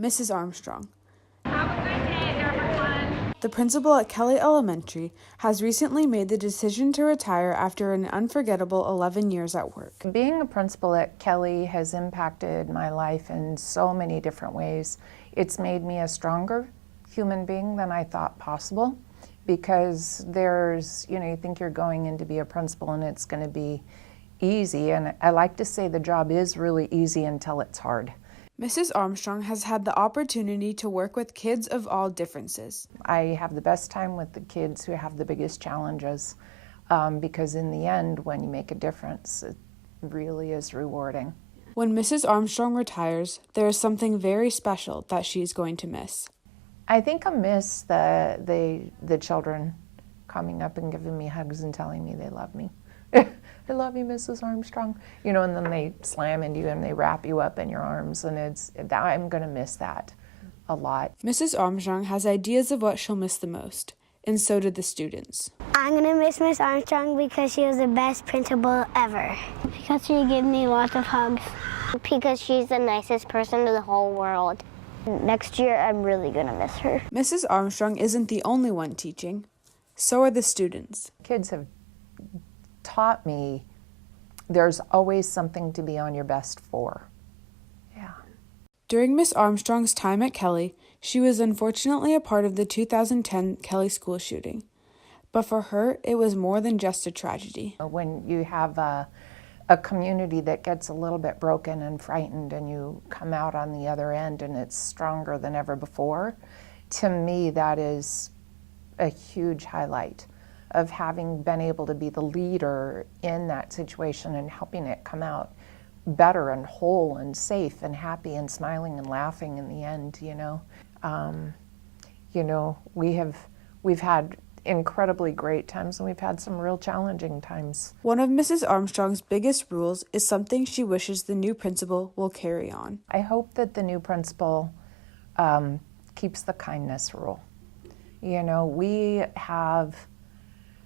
Mrs. Armstrong. Have a good day, everyone. The principal at Kelly Elementary has recently made the decision to retire after an unforgettable 11 years at work. Being a principal at Kelly has impacted my life in so many different ways. It's made me a stronger human being than I thought possible, because you think you're going in to be a principal and it's going to be easy, and I like to say the job is really easy until it's hard. Mrs. Armstrong has had the opportunity to work with kids of all differences. I have the best time with the kids who have the biggest challenges, because in the end, when you make a difference, it really is rewarding. When Mrs. Armstrong retires, there is something very special that she is going to miss. I think I miss the children coming up and giving me hugs and telling me they love me. I love you, Mrs. Armstrong. And then they slam into you and they wrap you up in your arms, and I'm going to miss that a lot. Mrs. Armstrong has ideas of what she'll miss the most, and so did the students. I'm going to miss Miss Armstrong because she was the best principal ever. Because she gave me lots of hugs. Because she's the nicest person in the whole world. Next year, I'm really going to miss her. Mrs. Armstrong isn't the only one teaching. So are the students. Kids have taught me there's always something to be on your best for. Yeah. During Miss Armstrong's time at Kelly, she was unfortunately a part of the 2010 Kelly school shooting. But for her, it was more than just a tragedy. When you have a community that gets a little bit broken and frightened, and you come out on the other end and it's stronger than ever before, to me that is a huge highlight of having been able to be the leader in that situation and helping it come out better and whole and safe and happy and smiling and laughing in the end. We've had incredibly great times, and we've had some real challenging times. One of Mrs. Armstrong's biggest rules is something she wishes the new principal will carry on. I hope that the new principal keeps the kindness rule. We have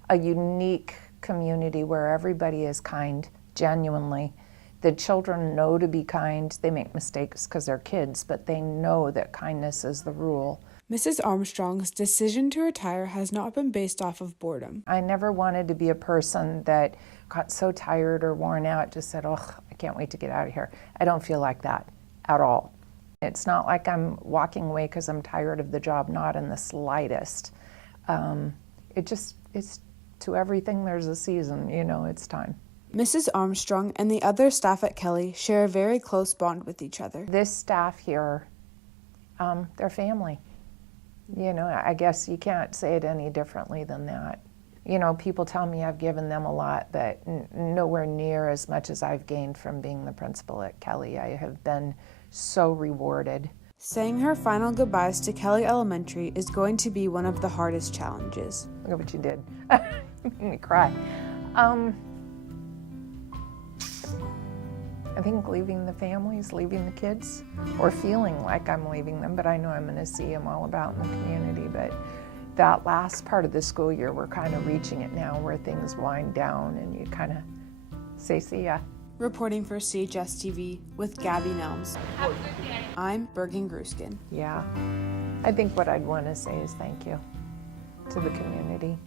a unique community where everybody is kind, genuinely. The children know to be kind. They make mistakes because they're kids, but they know that kindness is the rule. Mrs. Armstrong's decision to retire has not been based off of boredom. I never wanted to be a person that got so tired or worn out, just said, oh, I can't wait to get out of here. I don't feel like that at all. It's not like I'm walking away because I'm tired of the job, not in the slightest. It's to everything there's a season, it's time. Mrs. Armstrong and the other staff at Kelly share a very close bond with each other. This staff here, they're family. I guess you can't say it any differently than that. People tell me I've given them a lot, but nowhere near as much as I've gained from being the principal at Kelly. I have been so rewarded. Saying her final goodbyes to Kelly Elementary is going to be one of the hardest challenges. Look at what you did. Made me cry. I think leaving the families, leaving the kids, or feeling like I'm leaving them, but I know I'm going to see them all about in the community. But that last part of the school year, we're kind of reaching it now where things wind down and you kind of say, see ya. Reporting for CHSTV with Gabby Nelms. I'm Birgen Grueskin. Yeah. I think what I'd want to say is thank you to the community.